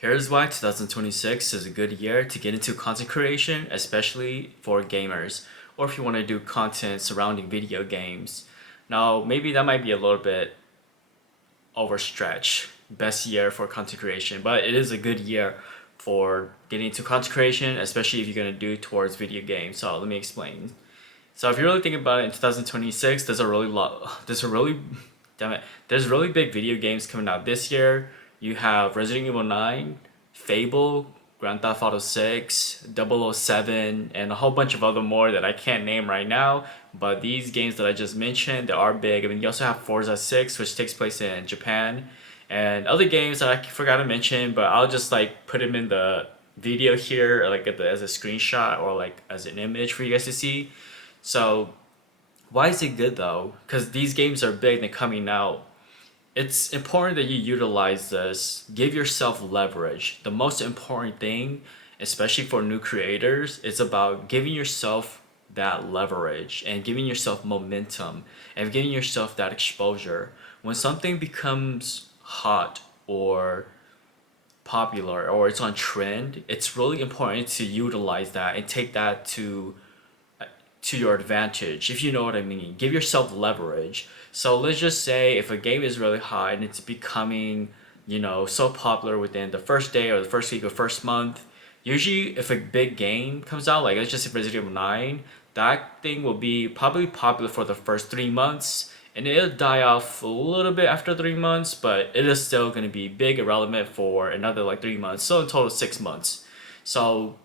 Here's why 2026 is a good year to get into content creation, especially for gamers, or if you want to do content surrounding video games. Now, maybe that might be a little bit overstretch, best year for content creation, but it is a good year for getting into content creation, especially if you're going to do towards video games. So let me explain. So if you really think about it, in 2026, damn it, there's really big video games coming out this year. You have Resident Evil 9, Fable, Grand Theft Auto 6, 007, and a whole bunch of other more that I can't name right now. But these games that I just mentioned, they are big. I mean, you also have Forza 6, which takes place in Japan, and other games that I forgot to mention, but I'll just like put them in the video here, or like as a screenshot or like as an image for you guys to see. So why is it good though? Because these games are big and coming out. It's important that you utilize this. Give yourself leverage. The most important thing, especially for new creators, is about giving yourself that leverage and giving yourself momentum and giving yourself that exposure. When something becomes hot or popular or it's on trend, it's really important to utilize that and take that to your advantage, if you know what I mean. Give yourself leverage. So let's just say if a game is really hot and it's becoming, so popular within the first day or the first week or first month. Usually, if a big game comes out, like let's just say Resident Evil 9, that thing will be probably popular for the first 3 months and it'll die off a little bit after 3 months, but it is still going to be big and relevant for another like 3 months. So, in total, 6 months. So,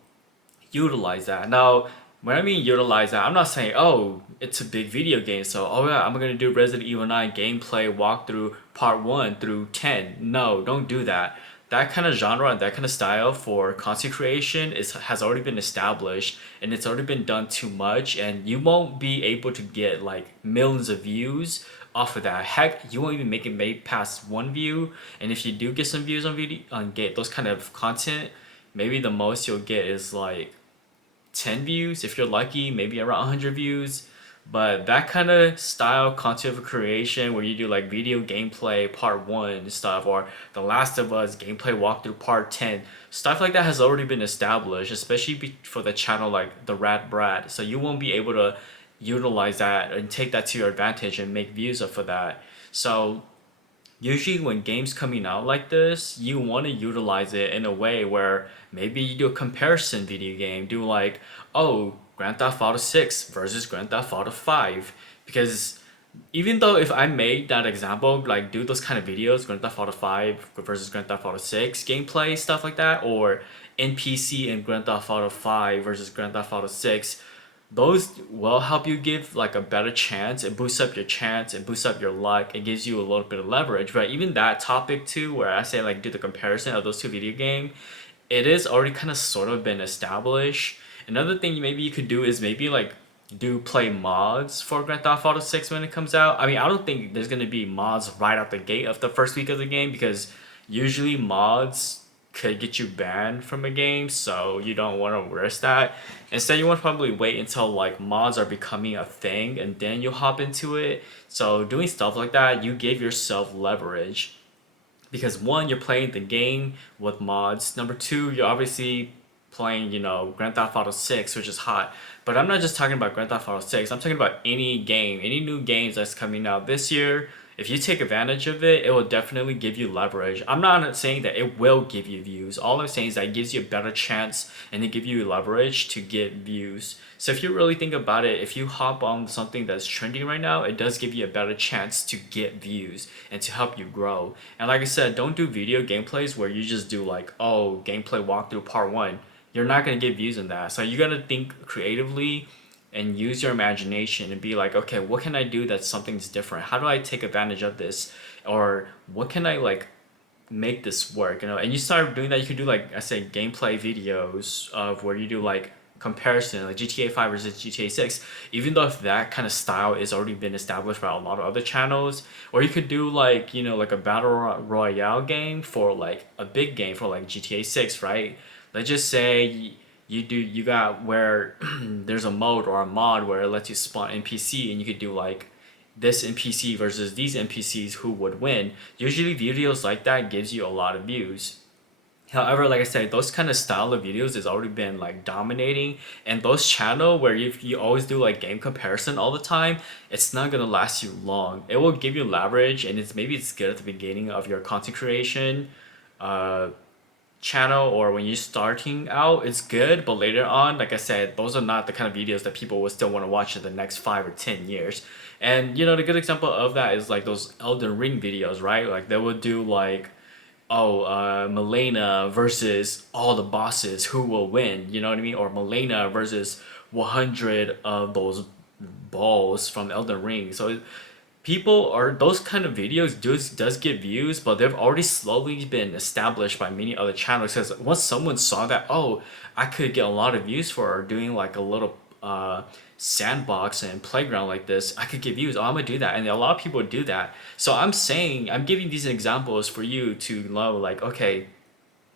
utilize that. Now, when I mean utilize that, I'm not saying, oh, it's a big video game, so oh yeah, I'm gonna do Resident Evil 9 gameplay walkthrough part 1 through 10. No, don't do that. That kind of genre and that kind of style for content creation has already been established and it's already been done too much, and you won't be able to get like millions of views off of that. Heck, you won't even make it made past 1 view, and if you do get some views on video on get those kind of content, maybe the most you'll get is like 10 views if you're lucky, maybe around 100 views. But that kind of style content creation where you do like video gameplay part 1 stuff, or The Last of Us gameplay walkthrough part 10, stuff like that has already been established, especially for the channel like the Rat Brat. So you won't be able to utilize that and take that to your advantage and make views up for that. So usually when games coming out like this, you want to utilize it in a way where maybe you do a comparison video game, do like, oh, Grand Theft Auto 6 versus Grand Theft Auto 5. Because even though if I made that example, like do those kind of videos, Grand Theft Auto 5 versus Grand Theft Auto 6 gameplay, stuff like that, or NPC and Grand Theft Auto 5 versus Grand Theft Auto 6, those will help you give like a better chance. It boosts up your chance, it boosts up your luck, it gives you a little bit of leverage. But even that topic too, where I say like do the comparison of those two video game, it is already kind of sort of been established. Another thing maybe you could do is maybe like do play mods for Grand Theft Auto 6 when it comes out. I mean, I don't think there's gonna be mods right out the gate of the first week of the game, because usually mods could get you banned from a game, so you don't want to risk that. Instead, you want to probably wait until like mods are becoming a thing and then you hop into it. So doing stuff like that, you give yourself leverage, because one, you're playing the game with mods. Number two, you're obviously playing, Grand Theft Auto 6, which is hot. But I'm not just talking about Grand Theft Auto 6. I'm talking about any game, any new games that's coming out this year. If you take advantage of it, it will definitely give you leverage. I'm not saying that it will give you views. All I'm saying is that it gives you a better chance and it gives you leverage to get views. So if you really think about it, if you hop on something that's trending right now, it does give you a better chance to get views and to help you grow. And like I said, don't do video gameplays where you just do like, oh, gameplay walkthrough part 1. You're not going to get views in that. So you got to think creatively and use your imagination and be like, okay, what can I do that's something's different? How do I take advantage of this? Or what can I like make this work? And you start doing that. You can do like I say gameplay videos of where you do like comparison, like GTA 5 versus GTA 6, even though if that kind of style is already been established by a lot of other channels. Or you could do like, like a battle royale game for like a big game for like GTA 6, right? Let's just say you got where there's a mode or a mod where it lets you spawn NPC, and you could do like this NPC versus these NPCs, who would win. Usually videos like that gives you a lot of views. However, like I said, those kind of style of videos has already been like dominating, and those channel where you always do like game comparison all the time, it's not gonna last you long. It will give you leverage, and it's good at the beginning of your content creation uh, channel, or when you're starting out, it's good. But later on, like I said, those are not the kind of videos that people will still want to watch in the next 5 or 10 years. And you know, the good example of that is like those Elden Ring videos, right? Like they would do like, oh, Milena versus all the bosses, who will win? You know what I mean? Or Milena versus 100 of those balls from Elden Ring. So people are those kind of videos does get views, but they've already slowly been established by many other channels. Because once someone saw that, oh, I could get a lot of views for doing like a little sandbox and playground like this, I could get views. Oh, I'm gonna do that, and a lot of people do that. So I'm giving these examples for you to know, like, okay,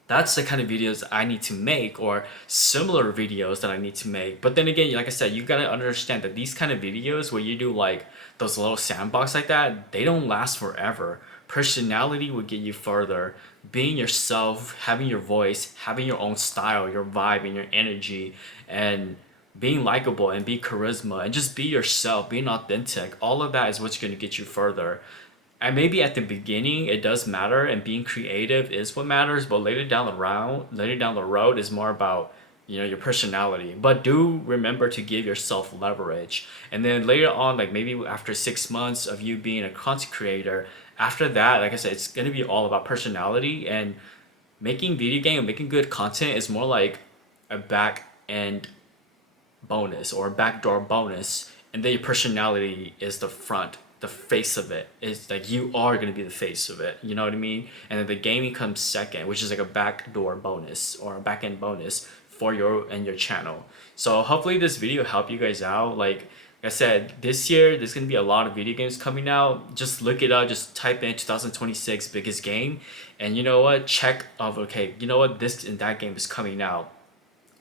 that's the kind of videos I need to make, or similar videos that I need to make. But then again, like I said, you gotta understand that these kind of videos where you do like those little sandbox like that, they don't last forever. Personality will get you further. Being yourself, having your voice, having your own style, your vibe, and your energy, and being likable and be charisma and just be yourself, being authentic, all of that is what's going to get you further. And maybe at the beginning it does matter, and being creative is what matters, but later down the road is more about, you know, your personality. But do remember to give yourself leverage. And then later on, like maybe after 6 months of you being a content creator, after that, like I said, it's going to be all about personality. And making good content is more like a back end bonus or a backdoor bonus, and then your personality is the front, the face of it. It's like you are going to be the face of it, you know what I mean? And then the gaming comes second, which is like a backdoor bonus or a back end bonus for your channel. So hopefully this video helped you guys out. Like I said, this year there's going to be a lot of video games coming out. Just look it up, just type in 2026 biggest game, and you know what, check of, okay, you know what, this and that game is coming out,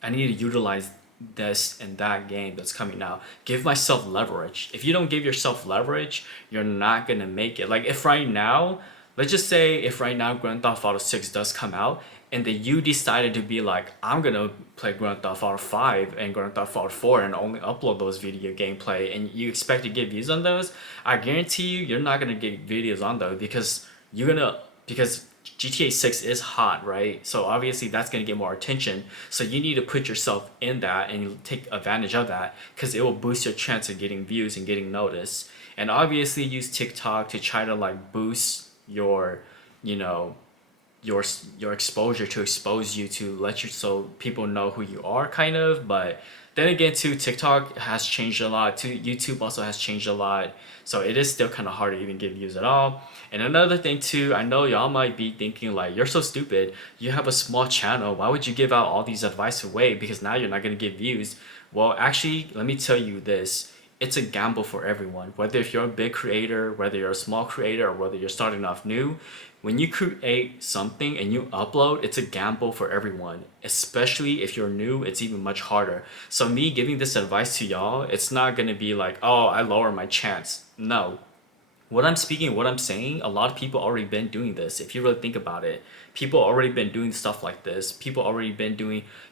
I need to utilize this and that game that's coming out. Give myself leverage. If you don't give yourself leverage, you're not gonna make it. Like if right now, let's just say if right now Grand Theft Auto 6 does come out, and then you decided to be like, I'm gonna play Grand Theft Auto 5 and Grand Theft Auto 4 and only upload those video gameplay, and you expect to get views on those, I guarantee you're not gonna get videos on those, because GTA 6 is hot, right? So obviously that's going to get more attention. So you need to put yourself in that and you take advantage of that, because it will boost your chance of getting views and getting noticed. And obviously use TikTok to try to like boost your, you know, your exposure, to expose you, to let you, so people know who you are kind of. But then again too, TikTok has changed a lot too. YouTube also has changed a lot. So it is still kind of hard to even get views at all. And another thing too, I know y'all might be thinking like, you're so stupid. You have a small channel. Why would you give out all these advice away? Because now you're not going to get views. Well, actually, let me tell you this. It's a gamble for everyone. Whether if you're a big creator, whether you're a small creator, or whether you're starting off new, when you create something and you upload, it's a gamble for everyone. Especially if you're new, it's even much harder. So me giving this advice to y'all, it's not gonna be like, oh, I lower my chance. No. What I'm saying, a lot of people already been doing this. If you really think about it, people already been doing stuff like this. People already been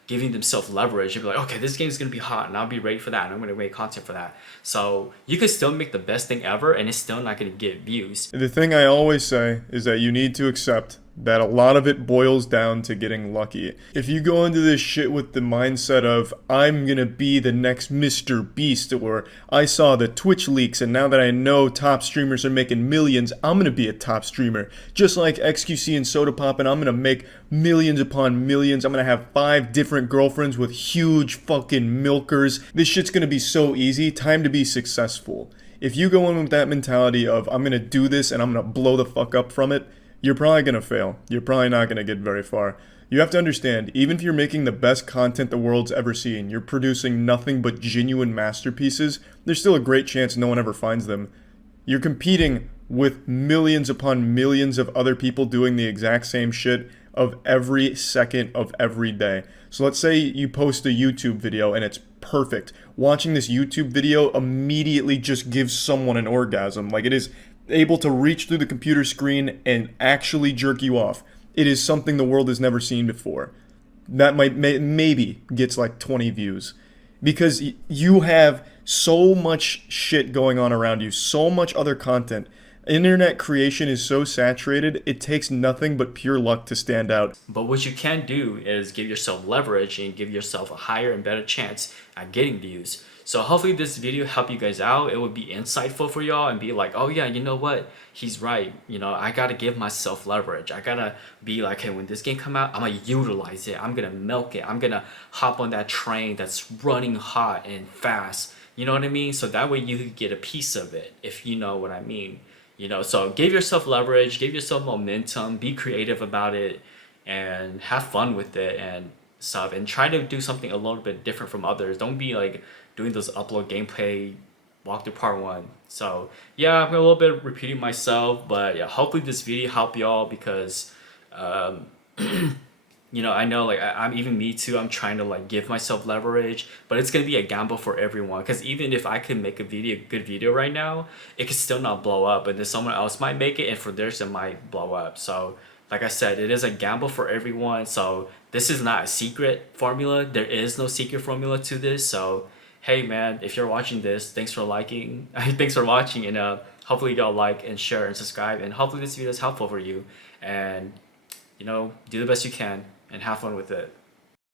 giving themselves leverage. You'll be like, okay, this game's gonna be hot, and I'll be ready for that, and I'm gonna make content for that. So you could still make the best thing ever, and it's still not gonna get views. The thing I always say is that you need to accept that a lot of it boils down to getting lucky. If you go into this shit with the mindset of, I'm gonna be the next Mr. Beast, or I saw the Twitch leaks and now that I know top streamers are making millions, I'm gonna be a top streamer. Just like XQC and Soda Pop, and I'm gonna make millions upon millions. I'm gonna have 5 different girlfriends with huge fucking milkers. This shit's gonna be so easy. Time to be successful. If you go in with that mentality of, I'm gonna do this and I'm gonna blow the fuck up from it, you're probably going to fail. You're probably not going to get very far. You have to understand, even if you're making the best content the world's ever seen, you're producing nothing but genuine masterpieces, there's still a great chance no one ever finds them. You're competing with millions upon millions of other people doing the exact same shit of every second of every day. So let's say you post a YouTube video and it's perfect. Watching this YouTube video immediately just gives someone an orgasm. Like, it is able to reach through the computer screen and actually jerk you off. it is something the world has never seen before. That maybe gets like 20 views because you have so much shit going on around you, so much other content. Internet creation is so saturated, it takes nothing but pure luck to stand out. But what you can do is give yourself leverage and give yourself a higher and better chance at getting views. So hopefully this video helped you guys out. It would be insightful for y'all and be like, oh yeah, you know what? He's right. You know, I gotta give myself leverage. I gotta be like, hey, when this game come out, I'm gonna utilize it. I'm gonna milk it. I'm gonna hop on that train that's running hot and fast. You know what I mean? So that way you could get a piece of it, if you know what I mean. You know, so give yourself leverage, give yourself momentum, be creative about it, and have fun with it and stuff. And try to do something a little bit different from others. Don't be like doing those upload gameplay walkthrough part 1. So yeah, I'm a little bit repeating myself, but yeah, hopefully this video helped y'all because you know, I know like I'm even me too, I'm trying to like give myself leverage, but it's gonna be a gamble for everyone because even if I could make a good video right now, it could still not blow up, and then someone else might make it and for theirs it might blow up. So like I said, it is a gamble for everyone. So this is not a secret formula. There is no secret formula to this. So hey man, if you're watching this, thanks for liking. Thanks for watching, and hopefully y'all like and share and subscribe, and hopefully this video is helpful for you. And you know, do the best you can and have fun with it.